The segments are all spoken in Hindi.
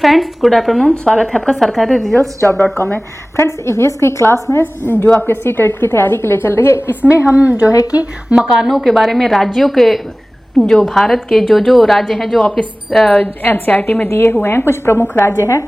Friends, good afternoon. स्वागत है आपका सरकारी रिजल्ट्स जॉब.com में। फ्रेंड्स, ईवीएस की क्लास में जो आपके सी-टेट की तैयारी के लिए चल रही है, इसमें हम जो है कि मकानों के बारे में, राज्यों के, जो भारत के जो राज्य हैं जो आपके एनसीईआरटी में दिए हुए हैं, कुछ प्रमुख राज्य हैं,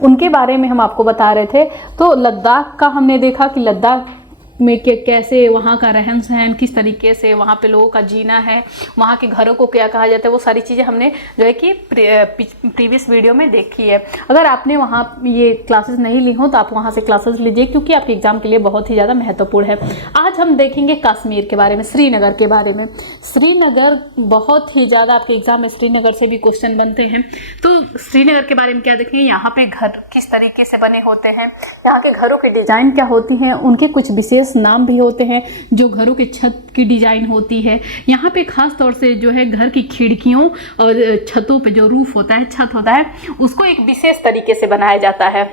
उनके बारे में हम आपको बता रहे थे। तो लद्दाख का हमने देखा कि लद्दाख में कैसे वहाँ का रहन सहन, किस तरीके से वहाँ पे लोगों का जीना है, वहाँ के घरों को क्या कहा जाता है, वो सारी चीज़ें हमने जो है कि प्रीवियस वीडियो में देखी है। अगर आपने वहाँ ये क्लासेस नहीं ली हो तो आप वहाँ से क्लासेस लीजिए, क्योंकि आपके एग्जाम के लिए बहुत ही ज़्यादा महत्वपूर्ण है। आज हम देखेंगे कश्मीर के बारे में, श्रीनगर के बारे में। श्रीनगर बहुत ही ज़्यादा आपके एग्जाम में श्रीनगर से भी क्वेश्चन बनते हैं। तो श्रीनगर के बारे में क्या देखेंगे, यहाँ पे घर किस तरीके से बने होते हैं, यहाँ के घरों की डिज़ाइन क्या होती हैं, उनके कुछ विशेष नाम भी होते हैं, जो घरों के छत की डिजाइन होती है। यहाँ पे खास तौर से जो है घर की खिड़कियों और छतों पे जो रूफ होता है, छत होता है, उसको एक विशेष तरीके से बनाया जाता है।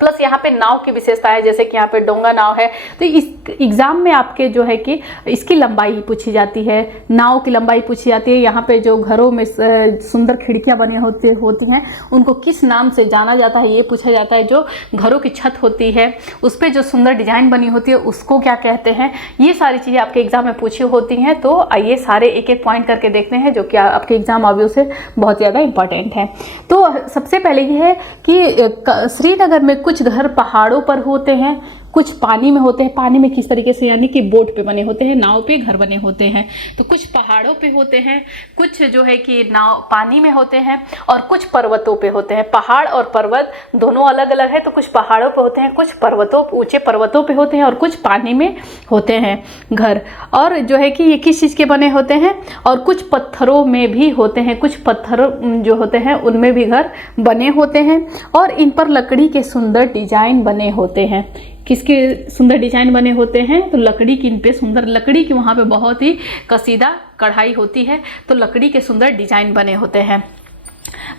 प्लस यहाँ पे नाव की विशेषता है, जैसे कि यहाँ पे डोंगा नाव है। तो इस एग्जाम में आपके जो है कि इसकी लंबाई पूछी जाती है, नाव की लंबाई पूछी जाती है। यहाँ पे जो घरों में सुंदर खिड़कियाँ बनी होती हैं, उनको किस नाम से जाना जाता है, ये पूछा जाता है। जो घरों की छत होती है, उस पर जो सुंदर डिजाइन बनी होती है, उसको क्या कहते हैं, ये सारी चीज़ें आपके एग्जाम में पूछी होती हैं। तो आइए सारे एक एक पॉइंट करके देखते हैं, जो कि आपके एग्जाम ऑब्वियस से बहुत ज़्यादा इंपॉर्टेंट है। तो सबसे पहले ये है कि श्रीनगर में कुछ घर पहाड़ों पर होते हैं, कुछ पानी में होते हैं। पानी में किस तरीके से, यानी कि बोट पे बने होते हैं, नाव पे घर बने होते हैं। तो कुछ पहाड़ों पे होते हैं, कुछ जो है कि नाव पानी में होते हैं, और कुछ पर्वतों पे होते हैं। पहाड़ और पर्वत दोनों अलग अलग है। तो कुछ पहाड़ों पे होते हैं, कुछ पर्वतों, ऊंचे पर्वतों पे होते हैं, और कुछ पानी में होते हैं घर। और जो है कि ये किस चीज़ के बने होते हैं, और कुछ पत्थरों में भी होते हैं। कुछ पत्थर जो होते हैं उनमें भी घर बने होते हैं, और इन पर लकड़ी के सुंदर डिजाइन बने होते हैं। किसके सुंदर डिजाइन बने होते हैं, तो लकड़ी की, इन पे सुंदर लकड़ी की वहाँ पे बहुत ही कसीदा कढ़ाई होती है, तो लकड़ी के सुंदर डिजाइन बने होते हैं।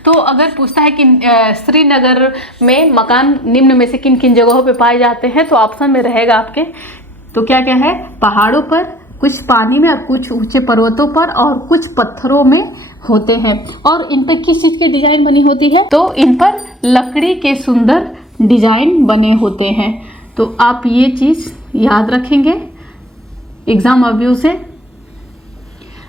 तो अगर पूछता है कि श्रीनगर में मकान निम्न में से किन किन जगहों पे पाए जाते हैं, तो ऑप्शन में रहेगा आपके, तो क्या क्या है, पहाड़ों पर, कुछ पानी में, और कुछ ऊंचे पर्वतों पर, और कुछ पत्थरों में होते हैं। और इन पर किस चीज़ की डिजाइन बनी होती है, तो इन पर लकड़ी के सुंदर डिजाइन बने होते हैं। तो आप ये चीज़ याद रखेंगे एग्जाम ऑब्व्यू से।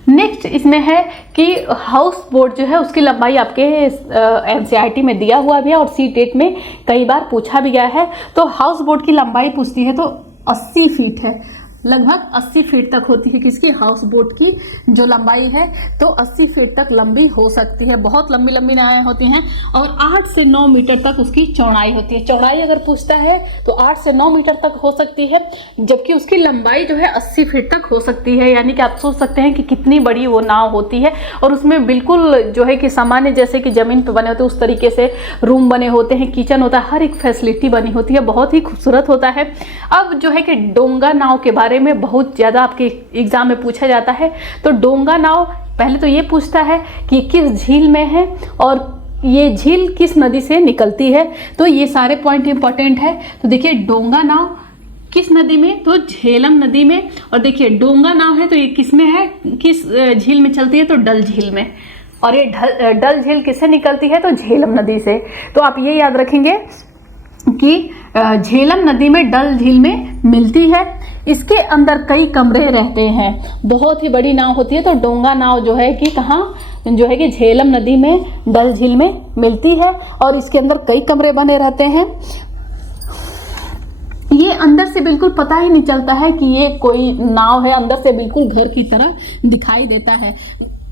नेक्स्ट इसमें है कि हाउस बोट जो है, उसकी लंबाई आपके एनसीईआरटी में दिया हुआ भी है, और सी-टेट में कई बार पूछा भी गया है। तो हाउस बोट की लंबाई पूछती है तो 80 फीट है, लगभग 80 फीट तक होती है। किसकी, हाउस बोट की जो लंबाई है, तो 80 फीट तक लंबी हो सकती है। बहुत लंबी लंबी नावें होती हैं, और 8 से 9 मीटर तक उसकी चौड़ाई होती है। चौड़ाई अगर पूछता है तो 8 से 9 मीटर तक हो सकती है, जबकि उसकी लंबाई जो है 80 फीट तक हो सकती है। यानी कि आप सोच सकते हैं कि कितनी बड़ी वो नाव होती है, और उसमें बिल्कुल जो है कि सामान्य जैसे कि ज़मीन पर बने होते हैं उस तरीके से रूम बने होते हैं, किचन होता है, हर एक फैसिलिटी बनी होती है, बहुत ही खूबसूरत होता है। अब जो है कि डोंगा नाव के बारे में बहुत ज़्यादा आपके एग्जाम में पूछा जाता है। तो डोंगा नाव पहले तो ये पूछता है कि किस झील में है, और ये झील किस नदी से निकलती है। तो ये सारे पॉइंट इंपॉर्टेंट है। तो देखिए, डोंगा नाव किस नदी में, तो झेलम नदी में। और देखिए, डोंगा नाव है तो ये किस में है, किस झील में चलती है, तो डल झील में। और ये डल झील किससे निकलती है, तो झेलम नदी से। तो आप ये याद रखेंगे कि झेलम नदी में, डल झील में मिलती है। इसके अंदर कई कमरे रहते हैं, बहुत ही बड़ी नाव होती है। तो डोंगा नाव जो है कि कहाँ, जो है कि झेलम नदी में, डल झील में मिलती है, और इसके अंदर कई कमरे बने रहते हैं। ये अंदर से बिल्कुल पता ही नहीं चलता है कि ये कोई नाव है, अंदर से बिल्कुल घर की तरह दिखाई देता है,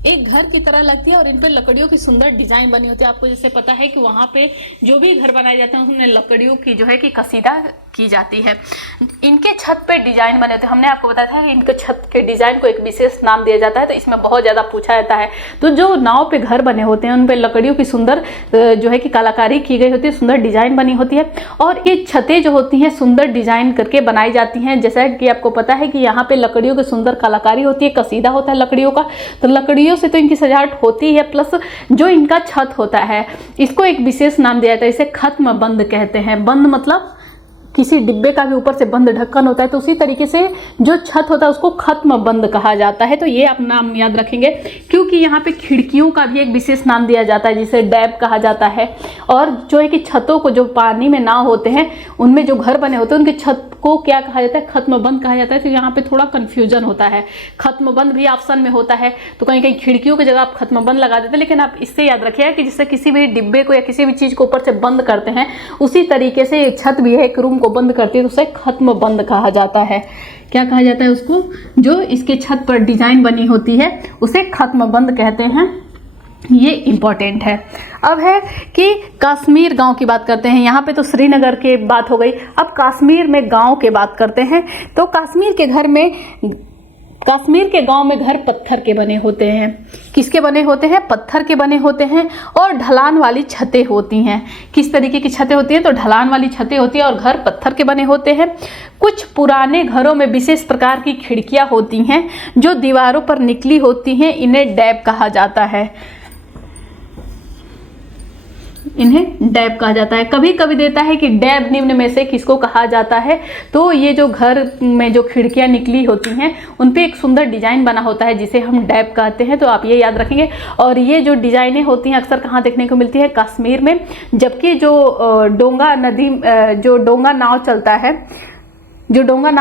एक घर की तरह लगती है। और इन पे लकड़ियों की सुंदर डिजाइन बनी होती है। आपको जैसे पता है कि वहाँ पे जो भी घर बनाए जाते हैं उसमें लकड़ियों की जो है कि कसीदा की जाती है। इनके छत पे डिजाइन बने होते हैं। हमने आपको बताया था कि इनके छत के डिजाइन को एक विशेष नाम दिया जाता है, तो इसमें बहुत ज़्यादा पूछा जाता है। तो जो नाव पे घर बने होते हैं उन पे लकड़ियों की सुंदर जो है कि कलाकारी की गई होती है, सुंदर डिजाइन बनी होती है। और ये छतें जो होती हैं सुंदर डिजाइन करके बनाई जाती हैं। जैसा कि आपको पता है कि यहाँ पे लकड़ियों की सुंदर कलाकारी होती है, कसीदा होता है लकड़ियों का। तो लकड़ियों से तो इनकी सजावट होती है, प्लस जो इनका छत होता है इसको एक विशेष नाम दिया जाता है, इसे खत्म बंद कहते हैं। बंद मतलब किसी डिब्बे का भी ऊपर से बंद ढक्कन होता है, तो उसी तरीके से जो छत होता है उसको खत्म बंद कहा जाता है। तो ये आप नाम याद रखेंगे, क्योंकि यहाँ पे खिड़कियों का भी एक विशेष नाम दिया जाता है जिसे डैब कहा जाता है। और जो है कि छतों को, जो पानी में नाव होते हैं उनमें जो घर बने होते हैं, उनके छत को क्या कहा जाता है, खत्म बंद कहा जाता है। तो यहाँ पे थोड़ा कंफ्यूजन होता है, खत्म बंद भी ऑप्शन में होता है, तो कहीं कहीं खिड़कियों की जगह आप खत्म बंद लगा देते हैं। लेकिन आप इससे याद रखिएगा कि जिससे किसी भी डिब्बे को या किसी भी चीज को ऊपर से बंद करते हैं, उसी तरीके से छत भी है, एक रूम को बंद करती है तो उसे खत्म बंद कहा जाता है। क्या कहा जाता है उसको, जो इसके छत पर डिजाइन बनी होती है उसे खत्म बंद कहते हैं। ये इम्पॉर्टेंट है। अब है कि कश्मीर गांव की बात करते हैं। यहाँ पे तो श्रीनगर की बात हो गई, अब कश्मीर में गांव की बात करते हैं। तो कश्मीर के गांव में घर पत्थर के बने होते हैं। किसके बने होते हैं, पत्थर के बने होते हैं, और ढलान वाली छतें होती हैं। किस तरीके की छतें होती हैं, तो ढलान वाली छतें होती हैं और घर पत्थर के बने होते हैं। कुछ पुराने घरों में विशेष प्रकार की खिड़कियां होती हैं जो दीवारों पर निकली होती हैं, इन्हें डैब कहा जाता है। इन्हें डैब कहा जाता है। कभी कभी देता है कि डैब निम्न में से किसको कहा जाता है, तो ये जो घर में जो खिड़कियां निकली होती हैं उन पे एक सुंदर डिजाइन बना होता है जिसे हम डैब कहते हैं। तो आप ये याद रखेंगे। और ये जो डिजाइनें होती हैं अक्सर कहाँ देखने को मिलती है, कश्मीर में। जबकि जो डोंगा नदी, जो डोंगा नाव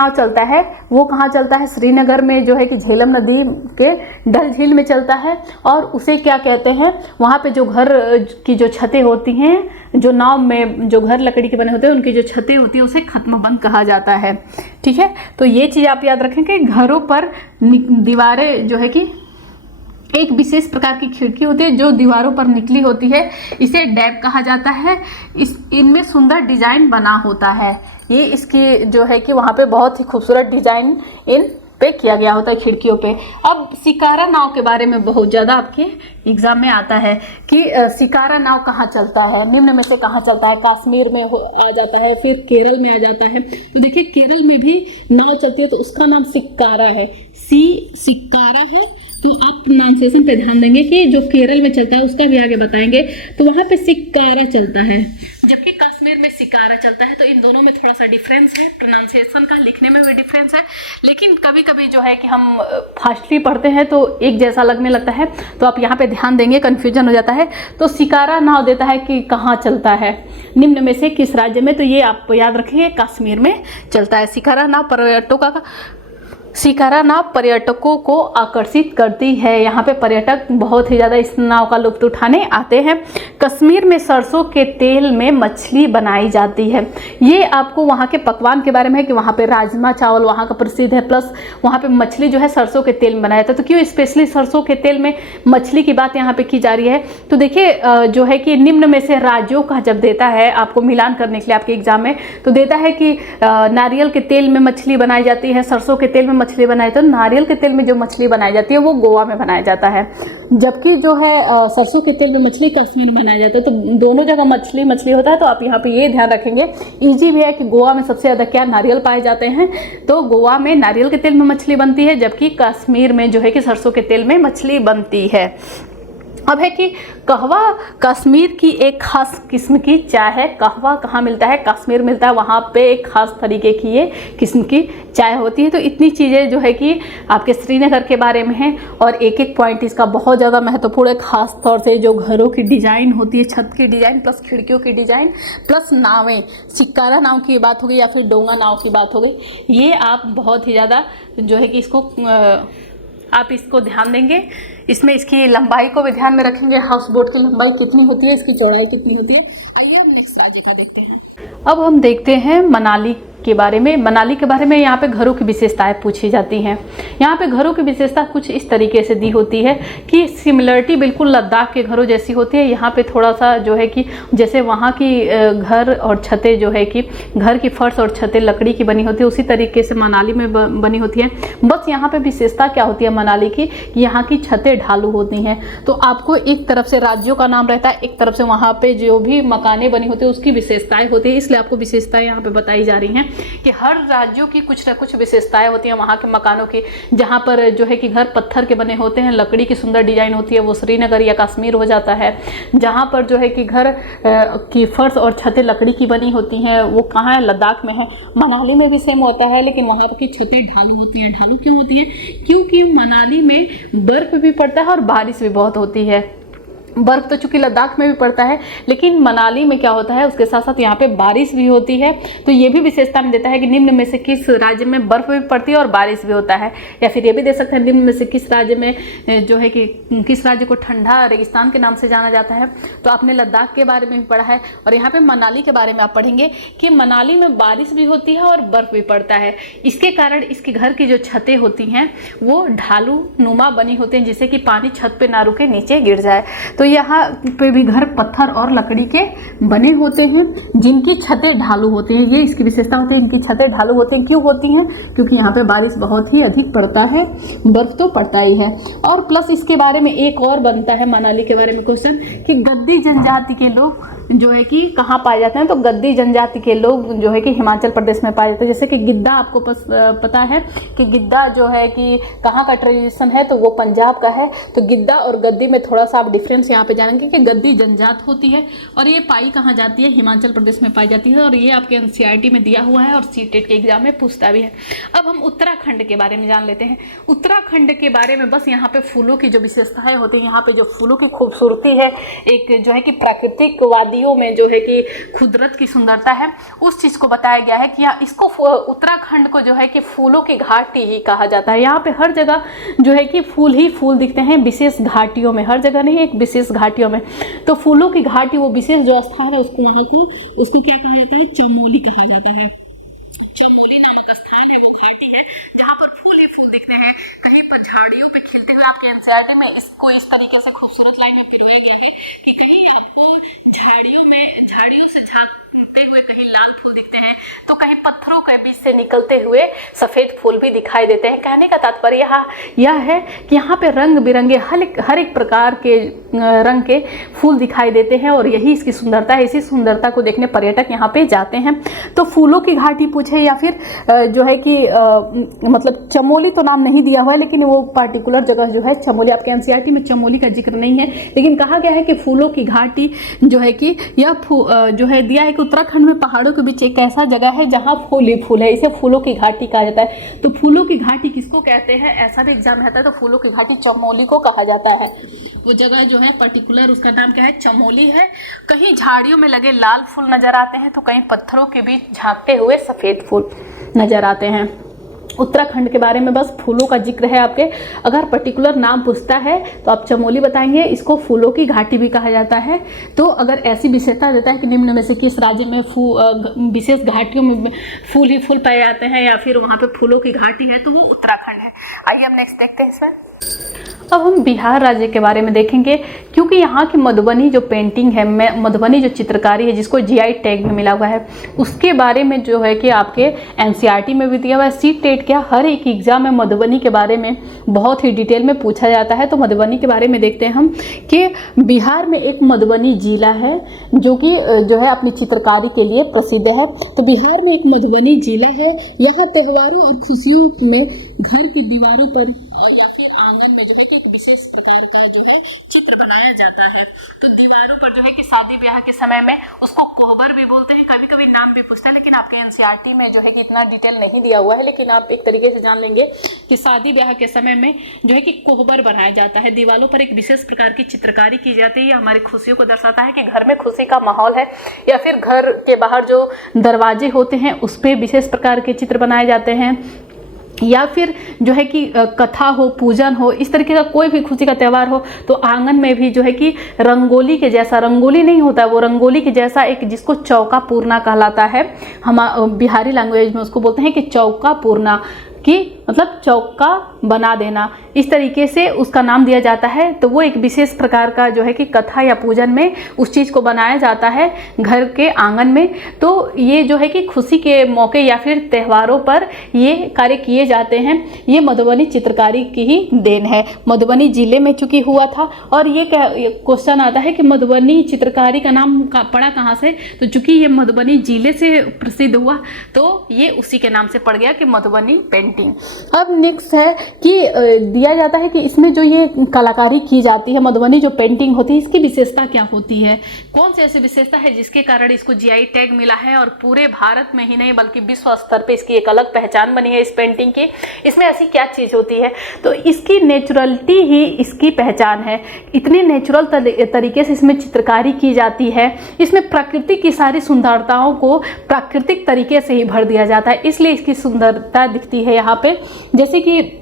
चलता है वो कहाँ चलता है, श्रीनगर में जो है कि झेलम नदी के डल झील में चलता है। और उसे क्या कहते हैं, वहाँ पे जो घर की जो छतें होती हैं, जो नाव में जो घर लकड़ी के बने होते हैं उनकी जो छतें होती हैं उसे खत्म बंद कहा जाता है। ठीक है, तो ये चीज़ आप याद रखें कि घरों पर दीवारें जो है कि एक विशेष प्रकार की खिड़की होती है जो दीवारों पर निकली होती है, इसे डैब कहा जाता है। इनमें सुंदर डिजाइन बना होता है। ये इसकी जो है कि वहाँ पे बहुत ही खूबसूरत डिजाइन इन पे किया गया होता है खिड़कियों पे। अब शिकारा नाव के बारे में बहुत ज़्यादा आपके एग्जाम में आता है कि शिकारा नाव कहाँ चलता है, निम्न में से कहाँ चलता है। कश्मीर में आ जाता है, फिर केरल में आ जाता है। तो देखिए केरल में भी नाव चलती है, तो उसका नाम शिकारा है, शिकारा है। तो आप प्रोनाउंसिएशन पे ध्यान देंगे कि जो केरल में चलता है उसका भी आगे बताएंगे। तो वहाँ पे शिकारा चलता है, जबकि कश्मीर में शिकारा चलता है। तो इन दोनों में थोड़ा सा डिफरेंस है, प्रोनाउंसिएशन का, लिखने में भी डिफरेंस है। लेकिन कभी कभी जो है कि हम फास्टली पढ़ते हैं तो एक जैसा लगने लगता है, तो आप यहाँ पे ध्यान देंगे, कन्फ्यूजन हो जाता है। तो शिकारा नाव देता है कि कहाँ चलता है, निम्न में से किस राज्य में। तो ये आप याद रखिए, कश्मीर में चलता है। शिकारा नाव पर्यटकों को आकर्षित करती है। यहाँ पे पर्यटक बहुत ही ज़्यादा इस नाव का लुत्फ उठाने आते हैं। कश्मीर में सरसों के तेल में मछली बनाई जाती है। ये आपको वहाँ के पकवान के बारे में है कि वहाँ पे राजमा चावल वहाँ का प्रसिद्ध है, प्लस वहाँ पे मछली जो है सरसों के तेल में बनाया जाता है। तो क्यों स्पेशली सरसों के तेल में मछली की बात यहाँ पे की जा रही है। तो देखिए जो है कि निम्न में से राज्यों का जब देता है आपको मिलान करने के लिए आपके एग्जाम में, तो देता है कि नारियल के तेल में मछली बनाई जाती है, सरसों के तेल में मछली बनाई। तो नारियल के तेल में जो मछली बनाई जाती है वो गोवा में बनाया जाता है, जबकि जो है सरसों के तेल में मछली कश्मीर में बनाया जाता है। तो दोनों जगह मछली मछली होता है। तो आप यहाँ पे ये ध्यान रखेंगे, इजी भी है कि गोवा में सबसे ज़्यादा क्या नारियल पाए जाते हैं। तो गोवा में नारियल के तेल में मछली बनती है, जबकि कश्मीर में जो है कि सरसों के तेल में मछली बनती है। अब है कि कहवा कश्मीर की एक खास किस्म की चाय है। कहवा कहाँ मिलता है, कश्मीर मिलता है। वहाँ पे एक खास तरीके की ये किस्म की चाय होती है। तो इतनी चीज़ें जो है कि आपके श्रीनगर के बारे में हैं, और एक एक पॉइंट इसका बहुत ज़्यादा महत्वपूर्ण है। खास तौर से जो घरों की डिज़ाइन होती है, छत की डिज़ाइन प्लस खिड़कियों की डिज़ाइन प्लस नावें, शिकारा नाव की बात हो गई या फिर डोंगा नाव की बात हो गई, ये आप बहुत ही ज़्यादा जो है कि आप इसको ध्यान देंगे। इसमें इसकी लंबाई को भी ध्यान में रखेंगे, हाउस बोट की लंबाई कितनी होती है, इसकी चौड़ाई कितनी होती है। आइए हम नेक्स्ट राज्य का देखते हैं। अब हम देखते हैं मनाली के बारे में। मनाली के बारे में यहाँ पे घरों की विशेषताएं पूछी जाती हैं। यहाँ पे घरों की विशेषता कुछ इस तरीके से दी होती है कि सिमिलरिटी बिल्कुल लद्दाख के घरों जैसी होती है। यहाँ पे थोड़ा सा जो है कि जैसे वहाँ की घर और छतें जो है कि घर की फर्श और छतें लकड़ी की बनी होती है, उसी तरीके से मनाली में बनी होती है। बस यहाँ पे विशेषता क्या होती है मनाली की, यहाँ की छतें छतें ढालू होती हैं। तो आपको एक तरफ से राज्यों का नाम रहता है, एक तरफ से वहाँ पे जो भी मकानें बनी होती है उसकी विशेषताएं होती है। इसलिए आपको विशेषताएं यहाँ पे बताई जा रही हैं कि हर राज्यों की कुछ ना कुछ विशेषताएं होती हैं वहाँ के मकानों की। जहाँ पर जो है कि घर पत्थर के बने होते हैं, लकड़ी की सुंदर डिजाइन होती है, वो श्रीनगर या कश्मीर हो जाता है। जहाँ पर जो है कि घर की फर्श और छतें लकड़ी की बनी होती हैं, वो कहाँ है? लद्दाख में है। मनाली में भी सेम होता है, लेकिन वहाँ की छतें ढालू होती हैं। ढालू क्यों होती हैं? क्योंकि मनाली में बर्फ भी पड़ता है और बारिश भी बहुत होती है। बर्फ तो चूंकि लद्दाख में भी पड़ता है, लेकिन मनाली में क्या होता है, उसके साथ साथ यहाँ पे बारिश भी होती है। तो ये भी विशेषता में देता है कि निम्न में से किस राज्य में बर्फ भी पड़ती है और बारिश भी होता है। या फिर ये भी दे सकते हैं निम्न में से किस राज्य में जो है कि किस राज्य को ठंडा रेगिस्तान के नाम से जाना जाता है। तो आपने लद्दाख के बारे में भी पढ़ा है, और यहाँ पे मनाली के बारे में आप पढ़ेंगे कि मनाली में बारिश भी होती है और बर्फ भी पड़ता है। इसके कारण इसके घर की जो छतें होती हैं वो ढालू नुमा बनी होती हैं, जिससे कि पानी छत पे ना रुके, नीचे गिर जाए। तो यहाँ पे भी घर पत्थर और लकड़ी के बने होते हैं, जिनकी छतें ढालू होती हैं। ये इसकी विशेषता होती है, इनकी छतें ढालू होती हैं। क्यों होती हैं? क्योंकि यहाँ पे बारिश बहुत ही अधिक पड़ता है, बर्फ तो पड़ता ही है। और प्लस इसके बारे में एक और बनता है मनाली के बारे में क्वेश्चन कि गद्दी जनजाति के लोग जो है कि कहाँ पाए जाते हैं। तो गद्दी जनजाति के लोग जो है कि हिमाचल प्रदेश में पाए जाते हैं। जैसे कि गिद्दा, आपको पता है कि गिद्दा जो है कि कहाँ का ट्रेडिशन है, तो वो पंजाब का है। तो गिद्दा और गद्दी में थोड़ा सा आप डिफरेंस यहाँ पे जानेंगे कि गद्दी जनजात होती है और ये पाई कहाँ जाती है? हिमाचल प्रदेश में पाई जाती है। और ये आपके एनसीईआरटी में दिया हुआ है और सीटेट के एग्जाम में पूछता भी है। अब हम उत्तराखंड के बारे में जान लेते हैं। उत्तराखंड के बारे में बस यहाँ पे फूलों की जो विशेषताएं होती है, यहाँ पे जो फूलों की खूबसूरती है, एक जो है कि प्राकृतिक वादियों में जो है कि कुदरत की सुंदरता है, उस चीज को बताया गया है कि यहाँ इसको उत्तराखंड को जो है कि फूलों की घाटी ही कहा जाता है। यहाँ पे हर जगह जो है कि फूल ही फूल दिखते हैं, विशेष घाटियों में, हर जगह नहीं, एक विशेष घाटियों में। तो फूलों की घाटी, वो विशेष जो स्थान है, उसको क्या कहा जाता है? चमोली कहा जाता है। चमोली नामक स्थान है, वो घाटी है जहाँ पर फूल ही फूल दिखते हैं। कहीं पर झाड़ियों पे खिलते हुए, आपके एनसीईआरटी में इसको इस तरीके से खूबसूरत लाइन में पिरोया गया है कि कहीं आपको झाड़ियों से झांकते हुए कहीं लाल फूल दिखते हैं, तो कहीं पत्थरों के बीच से निकलते हुए सफेद फूल भी दिखाई देते हैं। कहने का तात्पर्य यह है कि यहाँ पे रंग बिरंगे हर एक प्रकार के रंग के फूल दिखाई देते हैं, और यही इसकी सुंदरता है। इसी सुंदरता को देखने पर्यटक यहाँ पे जाते हैं। तो फूलों की घाटी पूछे या फिर जो है कि मतलब चमोली तो नाम नहीं दिया हुआ है, लेकिन वो पार्टिकुलर जगह जो है चमोली, आपके एनसीईआरटी में चमोली का जिक्र नहीं है, लेकिन कहा गया है कि फूलों की घाटी जो है कि यह जो है दिया है कि उत्तराखंड में पहाड़ों के बीच एक ऐसा जगह है जहाँ फूल ही फूल है, इसे फूलों की घाटी कहा जाता है। तो फूलों की घाटी किसको कहते हैं? ऐसा भी एग्जाम में आता है। तो फूलों की घाटी चमोली को कहा जाता है। वो जगह जो है पर्टिकुलर, उसका नाम क्या है? चमोली है। कहीं झाड़ियों में लगे लाल फूल नजर आते हैं, तो कहीं पत्थरों के बीच झांकते हुए सफेद फूल नजर आते हैं। उत्तराखंड के बारे में बस फूलों का जिक्र है आपके। अगर पर्टिकुलर नाम पूछता है तो आप चमोली बताएंगे, इसको फूलों की घाटी भी कहा जाता है। तो अगर ऐसी विशेषता देता है कि निम्न में से किस राज्य में विशेष घाटियों में फूल ही फूल पाए जाते हैं या फिर वहाँ पे फूलों की घाटी है, तो वो उत्तराखंड है। आइए हम नेक्स्ट देखते हैं इसमें। अब हम बिहार राज्य के बारे में देखेंगे, क्योंकि यहाँ की मधुबनी जो पेंटिंग है, मधुबनी जो चित्रकारी है, जिसको जीआई टैग भी मिला हुआ है, उसके बारे में जो है कि आपके एनसीईआरटी में भी दिया हुआ है। सीटेट क्या, हर एक एग्जाम में मधुबनी के बारे में बहुत ही डिटेल में पूछा जाता है। तो मधुबनी के बारे में देखते हैं हम कि बिहार में एक मधुबनी जिला है जो कि जो है अपनी चित्रकारी के लिए प्रसिद्ध है। तो बिहार में एक मधुबनी जिला है। यहाँ त्योहारों और खुशियों में घर की दीवारों पर या फिर आंगन में जो है कि एक विशेष प्रकार का जो है चित्र बनाया जाता है। तो दीवारों पर जो है कि शादी ब्याह के समय में उसको कोहबर भी बोलते हैं, कभी कभी नाम भी पूछता है, लेकिन आपके एनसीईआरटी में जो है कि इतना डिटेल नहीं दिया हुआ है, लेकिन आप एक तरीके से जान लेंगे कि शादी ब्याह के समय में जो है कि कोहबर बनाया जाता है। दीवारों पर एक विशेष प्रकार की चित्रकारी की जाती है। हमारी खुशियों को दर्शाता है कि घर में खुशी का माहौल है, या फिर घर के बाहर जो दरवाजे होते हैं उस पर विशेष प्रकार के चित्र बनाए जाते हैं, या फिर जो है कि कथा हो, पूजन हो, इस तरीके का कोई भी खुशी का त्यौहार हो तो आंगन में भी जो है कि रंगोली के जैसा, रंगोली नहीं होता, वो रंगोली के जैसा एक, जिसको चौका पूरना कहलाता है, हम बिहारी लैंग्वेज में उसको बोलते हैं कि चौका पूरना, कि मतलब चौका बना देना, इस तरीके से उसका नाम दिया जाता है। तो वो एक विशेष प्रकार का जो है कि कथा या पूजन में उस चीज़ को बनाया जाता है घर के आंगन में। तो ये जो है कि खुशी के मौके या फिर त्योहारों पर ये कार्य किए जाते हैं। ये मधुबनी चित्रकारी की ही देन है। मधुबनी जिले में चूंकि हुआ था, और ये क्वेश्चन आता है कि मधुबनी चित्रकारी का नाम पड़ा कहाँ से, तो चूंकि ये मधुबनी जिले से प्रसिद्ध हुआ तो ये उसी के नाम से पड़ गया कि मधुबनी पेंटिंग। अब नेक्स्ट है कि दिया जाता है कि इसमें जो ये कलाकारी की जाती है, मधुबनी जो पेंटिंग होती है, इसकी विशेषता क्या होती है, कौन सी ऐसी विशेषता है जिसके कारण इसको जीआई टैग मिला है और पूरे भारत में ही नहीं बल्कि विश्व स्तर पे इसकी एक अलग पहचान बनी है इस पेंटिंग की। इसमें ऐसी क्या चीज़ होती है, तो इसकी नेचुरलिटी ही इसकी पहचान है। इतने नेचुरल तरीके से इसमें चित्रकारी की जाती है, इसमें प्रकृति की सारी सुंदरताओं को प्राकृतिक तरीके से ही भर दिया जाता है, इसलिए इसकी सुंदरता दिखती है यहाँ पे। जैसे कि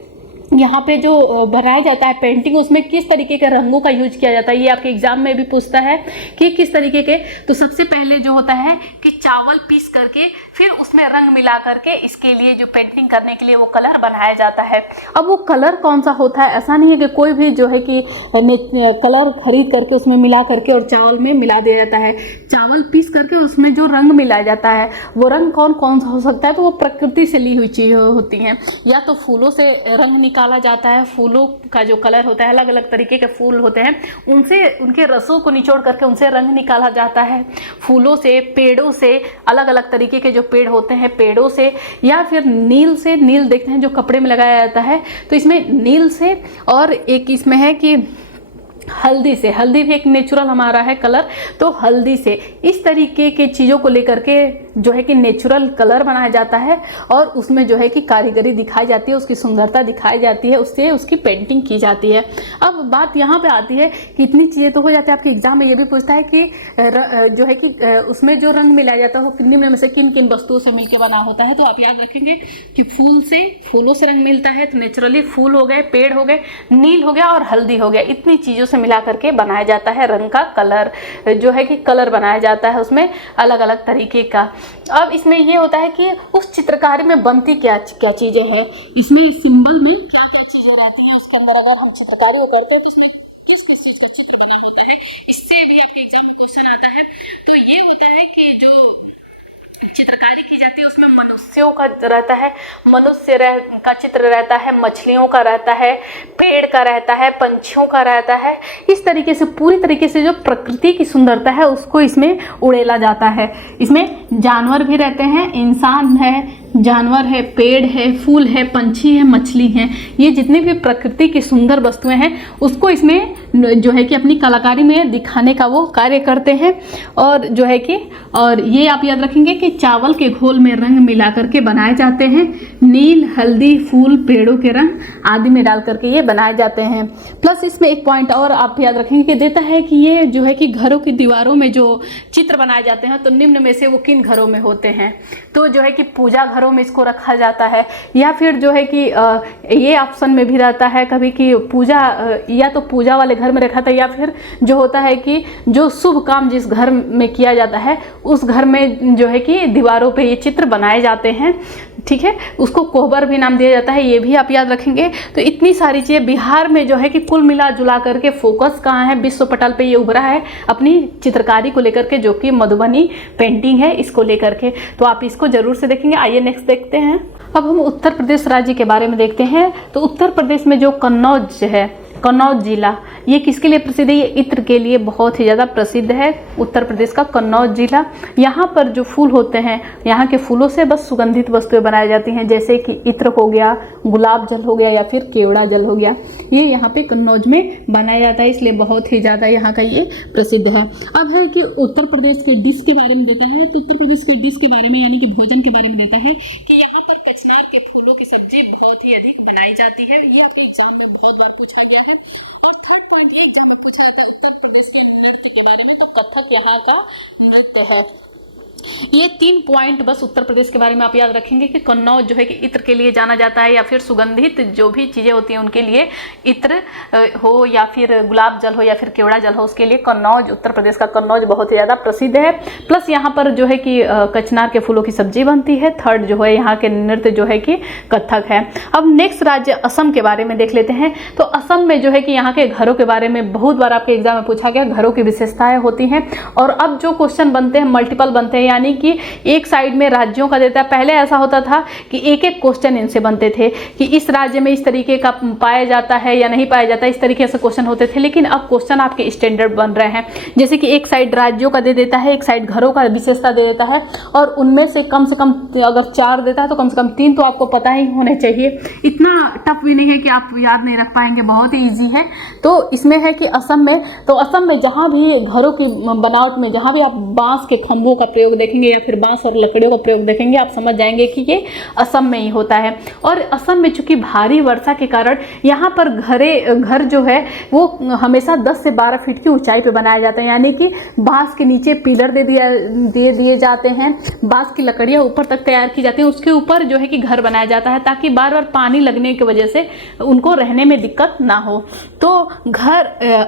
यहाँ पे जो बनाया जाता है पेंटिंग, उसमें किस तरीके के रंगों का यूज किया जाता है, ये आपके एग्जाम में भी पूछता है कि किस तरीके के। तो सबसे पहले जो होता है कि चावल पीस करके फिर उसमें रंग मिला करके इसके लिए जो पेंटिंग करने के लिए वो कलर बनाया जाता है। अब वो कलर कौन सा होता है, ऐसा नहीं है कि कोई भी जो है कि कलर खरीद करके उसमें मिला करके और चावल में मिला दिया जाता है। चावल पीस करके उसमें जो रंग मिलाया जाता है वो रंग कौन कौन सा हो सकता है, तो वो प्रकृति से ली हुई चीज़ होती हैं। या तो फूलों से रंग निकाला जाता है, फूलों का जो कलर होता है, अलग अलग तरीके के फूल होते हैं, उनसे उनके रसों को निचोड़ करके उनसे रंग निकाला जाता है। फूलों से, पेड़ों से, अलग अलग तरीके के जो पेड़ होते हैं पेड़ों से, या फिर नील से। नील देखते हैं जो कपड़े में लगाया जाता है, तो इसमें नील से, और एक इसमें है कि हल्दी से। हल्दी भी एक नेचुरल हमारा है कलर, तो हल्दी से। इस तरीके के चीज़ों को लेकर के जो है कि नेचुरल कलर बनाया जाता है और उसमें जो है कि कारीगरी दिखाई जाती है, उसकी सुंदरता दिखाई जाती है, उससे उसकी पेंटिंग की जाती है। अब बात यहाँ पे आती है कि इतनी चीज़ें तो हो जाती है, आपके एग्जाम में ये भी पूछता है कि जो है कि उसमें जो रंग मिलाया जाता है वो निम्न में से किन किन वस्तुओं से मिलकर बना होता है। तो आप याद रखेंगे कि फूलों से रंग मिलता है, तो नेचुरली फूल हो गए, पेड़ हो गए, नील हो गया और हल्दी हो गया। इतनी चीज़ों से मिला करके बनाया जाता है रंग का कलर, जो है कि कलर बनाया जाता है उसमें अलग अलग तरीके का। अब इसमें ये होता है कि उस चित्रकारी में बनती क्या क्या चीज़ें हैं, इसमें सिंबल में क्या क्या चीज़ें रहती है, उसके अंदर अगर हम चित्रकारी को करते हैं तो उसमें किस किस चीज़ का चित्र बना होता है, इससे भी आपके एग्जाम में क्वेश्चन आता है। तो ये होता है कि जो चित्रकारी की जाती है उसमें मनुष्यों का रहता है, का चित्र रहता है, मछलियों का रहता है, पेड़ का रहता है, पंछियों का रहता है। इस तरीके से पूरी तरीके से जो प्रकृति की सुंदरता है उसको इसमें उड़ेला जाता है। इसमें जानवर भी रहते हैं, इंसान है, जानवर है, पेड़ है, फूल है, पंछी है, मछली हैं। ये जितनी भी प्रकृति की सुंदर वस्तुएं हैं उसको इसमें जो है कि अपनी कलाकारी में दिखाने का वो कार्य करते हैं। और जो है कि और ये आप याद रखेंगे कि चावल के घोल में रंग मिला करके बनाए जाते हैं। नील, हल्दी, फूल, पेड़ों के रंग आदि में डाल करके ये बनाए जाते हैं। प्लस इसमें एक पॉइंट और आप याद रखेंगे कि देता है कि ये जो है कि घरों की दीवारों में जो चित्र बनाए जाते हैं तो निम्न में से वो किन घरों में होते हैं। तो जो है कि पूजा घरों में इसको रखा जाता है, या फिर जो है कि ये ऑप्शन में भी रहता है कभी कि पूजा या तो पूजा वाले घर में रखा था, या फिर जो होता है कि जो शुभ काम जिस घर में किया जाता है उस घर में जो है कि दीवारों पे ये चित्र बनाए जाते हैं। ठीक है, उसको कोहबर भी नाम दिया जाता है, ये भी आप याद रखेंगे। तो इतनी सारी चीज़ें बिहार में जो है कि कुल मिला जुला करके फोकस कहाँ है, विश्व पटल पे ये उभरा है अपनी चित्रकारी को लेकर के, जो कि मधुबनी पेंटिंग है, इसको लेकर के। तो आप इसको जरूर से देखेंगे। आइए नेक्स्ट देखते हैं। अब हम उत्तर प्रदेश राज्य के बारे में देखते हैं। तो उत्तर प्रदेश में जो कन्नौज है, कन्नौज जिला, ये किसके लिए प्रसिद्ध है, ये इत्र के लिए बहुत ही ज़्यादा प्रसिद्ध है उत्तर प्रदेश का कन्नौज जिला। यहाँ पर जो फूल होते हैं, यहाँ के फूलों से बस सुगंधित वस्तुएं बनाई जाती हैं, जैसे कि इत्र हो गया, गुलाब जल हो गया, या फिर केवड़ा जल हो गया। ये यहाँ पे कन्नौज में बनाया जाता है, इसलिए बहुत ही ज़्यादा यहाँ का ये प्रसिद्ध है। अब है कि उत्तर प्रदेश के डिश के बारे में देता है। तो उत्तर प्रदेश के डिश के बारे में यानी कि भोजन के बारे में देता है कि यहाँ पर कचनार के फूलों की सब्जी बहुत ही अधिक बनाई जाती है। ये आपके एग्जाम में बहुत बार पूछा गया है। और थर्ड पॉइंट ये एग्जाम में पूछा था उत्तर प्रदेश के नृत्य के बारे में। तो कथक यहाँ का नृत्य है। ये 3 पॉइंट बस उत्तर प्रदेश के बारे में आप याद रखेंगे कि कन्नौज जो है कि इत्र के लिए जाना जाता है, या फिर सुगंधित जो भी चीज़ें होती हैं उनके लिए इत्र हो, या फिर गुलाब जल हो, या फिर केवड़ा जल हो, उसके लिए कन्नौज, उत्तर प्रदेश का कन्नौज बहुत ही ज़्यादा प्रसिद्ध है। प्लस यहाँ पर जो है कि कचनार के फूलों की सब्जी बनती है। थर्ड जो है यहाँ के नृत्य जो है कि कथक है। अब नेक्स्ट राज्य असम के बारे में देख लेते हैं। तो असम में जो है कि यहाँ के घरों के बारे में बहुत बार आपके एग्जाम में पूछा गया, घरों की विशेषताएं होती हैं। और अब जो क्वेश्चन बनते हैं मल्टीपल बनते हैं, यानी कि एक साइड में राज्यों का देता है। पहले ऐसा होता था कि एक एक क्वेश्चन इनसे बनते थे कि इस राज्य में इस तरीके का पाया जाता है या नहीं पाया जाता है, इस तरीके से क्वेश्चन होते थे। लेकिन अब क्वेश्चन आपके स्टैंडर्ड बन रहे हैं, जैसे कि एक साइड राज्यों का दे देता है, एक साइड घरों का विशेषता दे देता है, और उनमें से कम अगर 4 देता है तो कम से कम 3 तो आपको पता ही होने चाहिए। इतना टफ भी नहीं है कि आप याद नहीं रख पाएंगे, बहुत ही ईजी है। तो इसमें है कि असम में जहाँ भी घरों की बनावट में जहाँ भी आप बांस के खंभों का प्रयोग देखेंगे या फिर बांस और लकड़ियों का प्रयोग देखेंगे, आप समझ जाएंगे कि ये असम में ही होता है। और असम में चूंकि भारी वर्षा के कारण यहाँ पर घर जो है वो हमेशा 10 से 12 फीट की ऊंचाई पे बनाया जाता है, यानी कि बांस के नीचे पिलर दे दिए जाते हैं, बांस की लकड़ियाँ ऊपर तक तैयार की जाती हैं, उसके ऊपर जो है कि घर बनाया जाता है ताकि बार बार पानी लगने की वजह से उनको रहने में दिक्कत ना हो। तो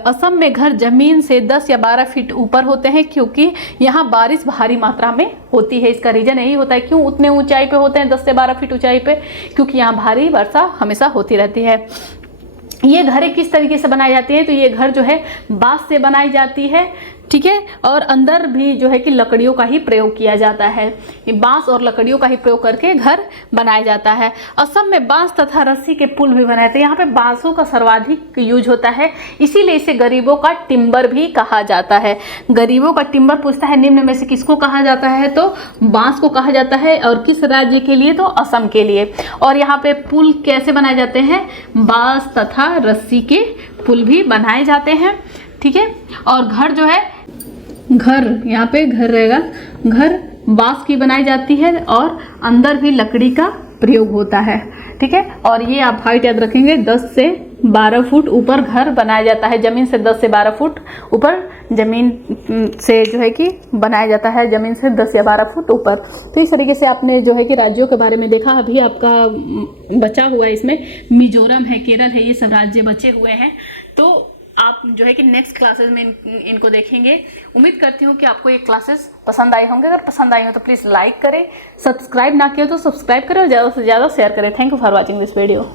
असम में घर जमीन से 10 या 12 फीट ऊपर होते हैं, क्योंकि यहाँ बारिश भारी मात्रा में होती है। इसका रीजन यही होता है क्यों उतने ऊंचाई पे होते हैं, 10 से 12 फीट ऊंचाई पे, क्योंकि यहाँ भारी वर्षा हमेशा होती रहती है। ये घरें किस तरीके से बनाई जाती है, तो ये घर जो है बांस से बनाई जाती है, ठीक है, और अंदर भी जो है कि लकड़ियों का ही प्रयोग किया जाता है। ये बांस और लकड़ियों का ही प्रयोग करके घर बनाया जाता है। असम में बांस तथा रस्सी के पुल भी बनाए थे। यहाँ पे बांसों का सर्वाधिक यूज होता है, इसीलिए इसे गरीबों का टिम्बर भी कहा जाता है। गरीबों का टिम्बर पूछता है निम्न में से किसको कहा जाता है, तो बांस को कहा जाता है। और किस राज्य के लिए, तो असम के लिए। और यहाँ पे पुल कैसे बनाए जाते हैं, बांस तथा रस्सी के पुल भी बनाए जाते हैं, ठीक है। और घर जो है, घर यहाँ पे घर रहेगा, घर बांस की बनाई जाती है और अंदर भी लकड़ी का प्रयोग होता है, ठीक है। और ये आप हाइट याद रखेंगे, 10 से 12 फुट ऊपर घर बनाया जाता है, जमीन से 10 से 12 फुट ऊपर जमीन से जो है कि बनाया जाता है, जमीन से 10 या 12 फुट ऊपर। तो इस तरीके से आपने जो है कि राज्यों के बारे में देखा। अभी आपका बचा हुआ है इसमें मिजोरम है, केरल है, ये सब राज्य बचे हुए हैं। तो आप जो है कि नेक्स्ट क्लासेस में इनको देखेंगे। उम्मीद करती हूँ कि आपको ये क्लासेस पसंद आई होंगे। अगर पसंद आई हो तो प्लीज़ लाइक करें, सब्सक्राइब ना किया तो सब्सक्राइब करें और ज़्यादा से ज़्यादा शेयर करें। Thank you for watching this video.